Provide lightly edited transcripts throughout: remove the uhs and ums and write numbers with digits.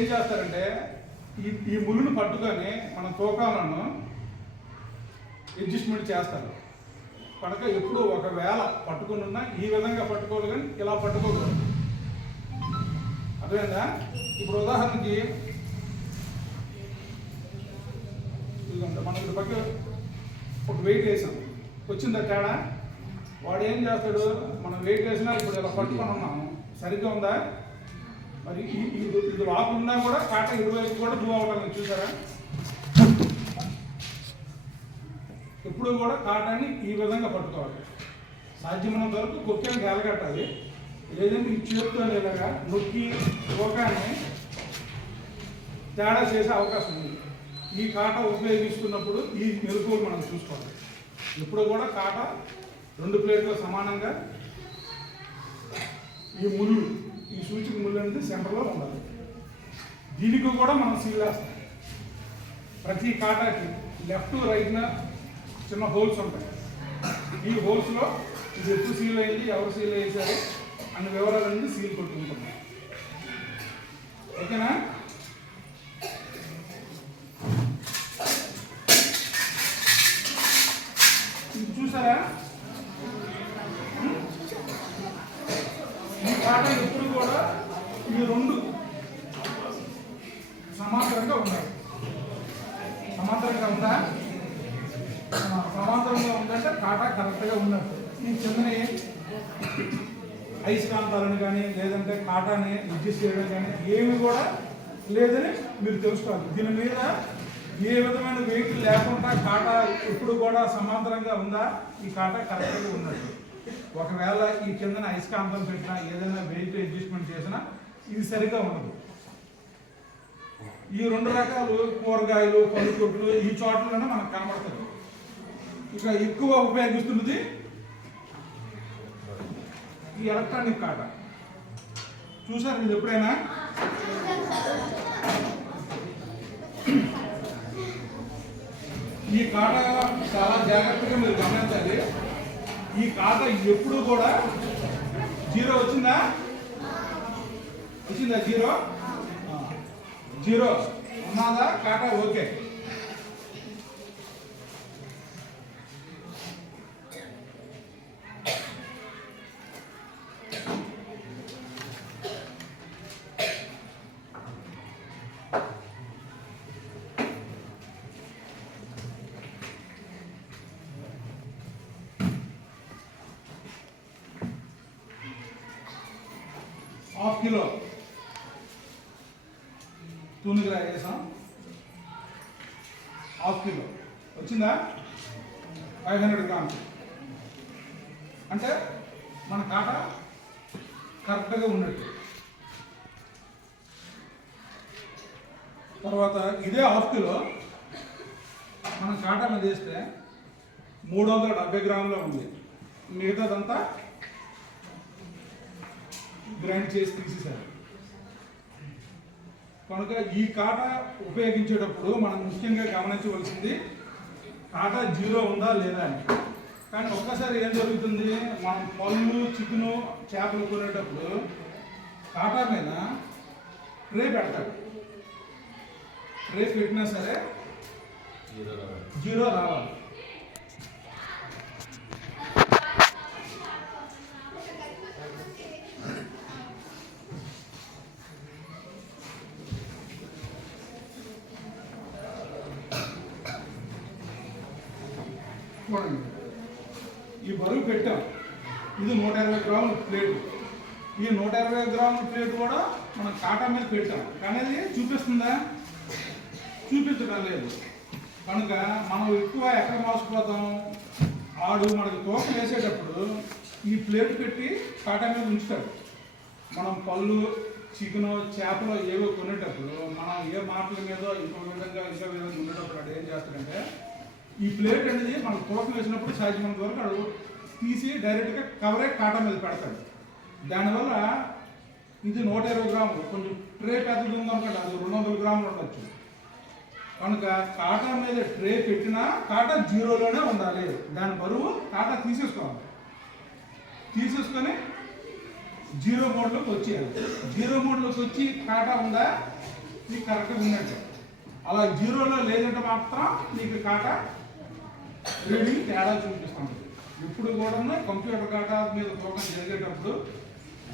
ఏం చేస్తారంటే ఈ ముళ్ళును పట్టుకొని మన తూకాలను అడ్జస్ట్మెంట్ చేస్తారు. కనుక ఎప్పుడు ఒకవేళ పట్టుకుని ఉన్నా ఈ విధంగా పట్టుకోవాలి, కానీ ఇలా పట్టుకోకూడదు. అర్థమైందా? ఇప్పుడు ఉదాహరణకి మనం ఇప్పుడు పక్క ఒక వెయిట్ వేసాం, వచ్చిందా తేడా? వాడు ఏం చేస్తాడు, మనం వెయిట్ వేసినా ఇప్పుడు ఇలా పట్టుకొని ఉన్నాము, సరిగ్గా ఉందా? మరి ఇది వాకున్నా కూడా కాట ఇరువైపు కూడా మూవ్ అవ్వడం చూసారా? ఎప్పుడు కూడా కాటాన్ని ఈ విధంగా పట్టుకోవాలి. సాధ్యమైనంత వరకు కొక్కాన్ని ఎలగట్టాలి. లేదంటే ఈ చేతితో ఇలాగా నొక్కి తోకాన్ని తేడా చేసే అవకాశం ఉంది. ఈ కాట ఉపయోగిస్తున్నప్పుడు ఈ మెలకువలు మనం చూసుకోవాలి. ఎప్పుడు కూడా కాట రెండు ప్లేట్లు సమానంగా ఈ ముళ్ళు, ఈ సూచిక ముళ్ళు అనేది సెంటర్లో ఉండాలి. దీనికి కూడా మనం సీల్ వేస్తాం. ప్రతి కాటాకి లెఫ్ట్ రైట్న చిన్న హోల్స్ ఉంటాయి. ఈ హోల్స్లో ఇది ఎప్పుడు సీల్ అయింది, ఎవరు సీల్ వేసారు అన్న వివరాలన్నీ సీల్ కొట్టుకుంటున్నాం. ఓకేనా? చూసారా? ఈ కాట ఎప్పుడు కూడా ఈ రెండు సమాంతరంగా ఉన్నాయి. సమాంతరంగా ఉందా? సమాంతరంగా ఉందంటే కాటా కరెక్ట్గా ఉన్నట్టు. ఈ చిన్నని అయస్కాంతాలను కానీ లేదంటే కాటాని అడ్జస్ట్ చేయడం కానీ ఏమి కూడా లేదని మీరు తెలుసుకోవాలి. దీని మీద ఏ విధమైన వెయిట్ లేకుండా కాటా ఎప్పుడు కూడా సమాంతరంగా ఉందా, ఈ కాటా కరెక్ట్గా ఉన్నట్టు. ఒకవేళ ఈ కిందన అయస్కాంతం పెట్టినా ఏదైనా వెయిట్ అడ్జస్ట్మెంట్ చేసినా ఇది సరిగా ఉండదు. ఈ రెండు రకాలు కూరగాయలు, పళ్ళు కొట్లు ఈ చోట్లనే మనకు కనబడుతుంది. ఇక ఎక్కువ ఉపయోగిస్తున్నది ఈ ఎలక్ట్రానిక్ కాట. చూసారు ఇది ఎప్పుడైనా? ఈ కాట చాలా జాగ్రత్తగా మీరు గమనించాలి. ఈ కాట ఎప్పుడు కూడా జీరో వచ్చిందా? జీరో జీరో ఉన్నదా? కాట ఓకే. హాఫ్ కిలో తూనిగా వేసాం. హాఫ్ కిలో వచ్చిందా? 500 గ్రామ్స్ అంటే మన కాట కరెక్ట్గా ఉన్నట్టు. తర్వాత ఇదే హాఫ్ కిలో మనం కాటా మీద వేస్తే 370 గ్రాములో ఉంది. మిగతాదంతా గ్రైండ్ చేసి తీసేసారు. కనుక ఈ కాటా ఉపయోగించేటప్పుడు మనం ముఖ్యంగా గమనించవలసింది కాటా జీరో ఉందా లేదా అని. కానీ ఒక్కసారి ఏం జరుగుతుంది, మనం పళ్ళు, చికెను, చేపలు కొనేటప్పుడు కాటా మీద ట్రే పెడతాడు. ట్రే పెట్టినా సరే జీరో రావాలి. ఈ బరువు పెట్టాం. ఇది 120 గ్రాముల ప్లేట్. ఈ 120 గ్రాముల ప్లేట్ కూడా మనం కాటా మీద పెట్టాం, కానీ అది చూపిస్తుందా? చూపించడం లేదు. కనుక మనం ఎక్కువ ఎక్కడ మోసపోతాం, ఆడు మనకు తూకం వేసేటప్పుడు ఈ ప్లేట్ పెట్టి కాటా మీద ఉంచుతాడు. మనం పళ్ళు, చికెను, చేపలు ఏవో కొనేటప్పుడు మనం ఏ మాటల మీద ఇంకో విధంగా ఉండేటప్పుడు అది ఏం చేస్తాడంటే ఈ ప్లేట్ అనేది మనం తూకం వేసినప్పుడు సాధ్యమైనంత వరకు అడుగు తీసి డైరెక్ట్గా కవరే కాటా మీద పెడతాడు. దానివల్ల ఇది 120 గ్రాములు, కొంచెం ట్రే పెద్దది ఉందనుకోండి అది 200 గ్రాములు ఉండొచ్చు. కనుక కాటా మీద ట్రే పెట్టినా కాటా జీరోలోనే ఉండాలి. దాని బరువు కాటా తీసేసుకోవాలి. తీసేసుకొని జీరో మోడ్లోకి వచ్చేయాలి. జీరో మోడ్లోకి వచ్చి కాటా ఉందా నీకు కరెక్ట్గా ఉన్నట్టే. అలా జీరోలో లేదంటే మాత్రం నీకు కాటా రీడింగ్ తేడా చూపిస్తుంది. ఇప్పుడు కూడా కంప్యూటర్ కాటా మీద తూకం జరిగేటప్పుడు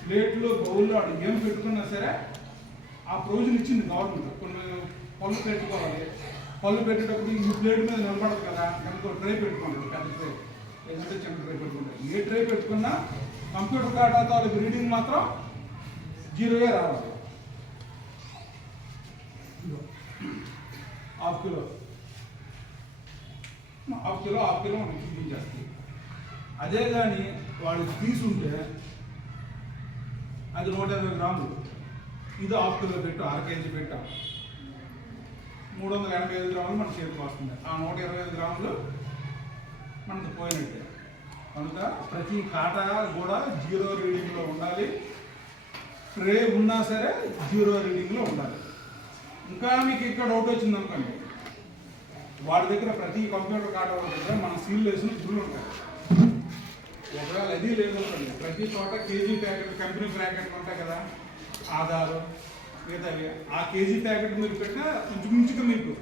ప్లేట్లు బౌల్లో అక్కడ ఏం పెట్టుకున్నా సరే ఆ ప్రొవిజన్ ఇచ్చింది గవర్నమెంట్. కొన్ని పళ్ళు పెట్టుకోవాలి, పళ్ళు పెట్టేటప్పుడు ఈ ప్లేట్ మీద నిలబడదు కదా, కనుక ట్రే పెట్టుకోండి, పెద్ద ట్రే లేదంటే చిన్న ట్రే పెట్టుకుంటారు. ఏ ట్రే పెట్టుకున్నా కంప్యూటర్ కాటా తాలూకు రీడింగ్ మాత్రం జీరోయే రావాలి. హాఫ్ కిలో మనకి చూపించేస్తుంది. అదే కానీ వాళ్ళు తీసుంటే అది 120 గ్రాములు, ఇది హాఫ్ కిలో పెట్టు, 1/2 కేజీ పెట్టాం, 385 గ్రాములు మన చేతికి వస్తుంది. ఆ 125 గ్రాములు మనకు పోయినట్టే. కనుక ప్రతి కాటా కూడా జీరో రీడింగ్లో ఉండాలి. ట్రే ఉన్నా సరే జీరో రీడింగ్లో ఉండాలి. ఇంకా మీకు ఇక్కడ డౌట్ వచ్చింది అనుకోండి, వాడి దగ్గర ప్రతి కంప్యూటర్ కాటా దగ్గర మన సీల్ వేసిన గుళ్ళు ఉంటాయి. ఒకవేళ అది లేదనుకోండి, ప్రతి చోట కేజీ ప్యాకెట్, కంపెనీ ప్యాకెట్లు ఉంటాయి కదా, ఆధారు మిగతావి, ఆ కేజీ ప్యాకెట్ మీరు పెట్టినా ఇంచుమించుగా మీకు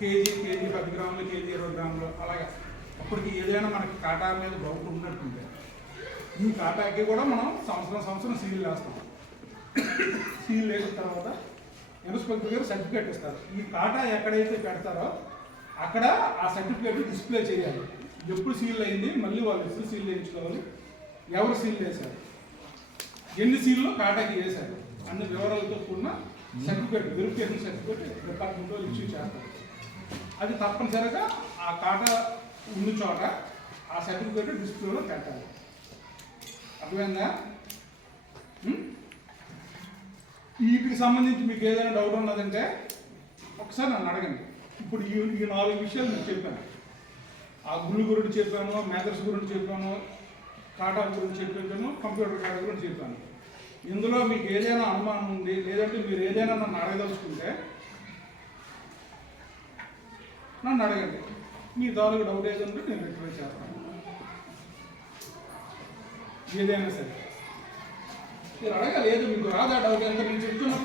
కేజీ 10 గ్రాములు, కేజీ 20 గ్రాములు అలాగే. అప్పటికి ఏదైనా మనకి కాటా మీద డౌట్ ఉన్నట్టుంటే ఈ కాటాకి కూడా మనం సంవత్సరం సీల్ వేస్తాం. సీల్ వేసిన తర్వాత ఇన్స్పెక్టర్ గారు సర్టిఫికేట్ ఇస్తారు. ఈ కాటా ఎక్కడైతే పెడతారో అక్కడ ఆ సర్టిఫికేట్ డిస్ప్లే చేయాలి. ఎప్పుడు సీల్ అయింది, మళ్ళీ వాళ్ళు ఎప్పుడు సీల్ వేయించుకోవాలి, ఎవరు సీల్ వేశారు, ఎన్ని సీల్లో కాటాకి వేశారు అన్ని వివరాలతో కూడిన సర్టిఫికేట్, వెరిఫికేషన్ సర్టిఫికేట్ డిపార్ట్మెంట్లో ఇష్యూ చేస్తారు. అది తప్పనిసరిగా ఆ కాటా ఉన్న చోట ఆ సర్టిఫికేట్ డిస్ప్లేలో పెట్టాలి. అర్థమైందా? వీటికి సంబంధించి మీకు ఏదైనా డౌట్ ఉన్నదంటే ఒకసారి నన్ను అడగండి. ఇప్పుడు ఈ 4 విషయాలు మీకు చెప్పాను. ఆ గుళ్ళు గురించి చెప్పాను, మ్యాథర్స్ గురించి చెప్పాను, కాటా గురించి చెప్పాను, కంప్యూటర్ కాటా గురించి చెప్పాను. ఇందులో మీకు ఏదైనా అనుమానం ఉంది, లేదంటే మీరు ఏదైనా నన్ను అడగదలుచుకుంటే నన్ను అడగండి. మీ తాలూకు డౌట్ ఏదంటే నేను రిక్వై చేస్తాను. ఏదైనా సరే మీరు అడగాలి. ఏదో మీకు రాదా డౌట్ ఎంత నేను చెప్తున్నా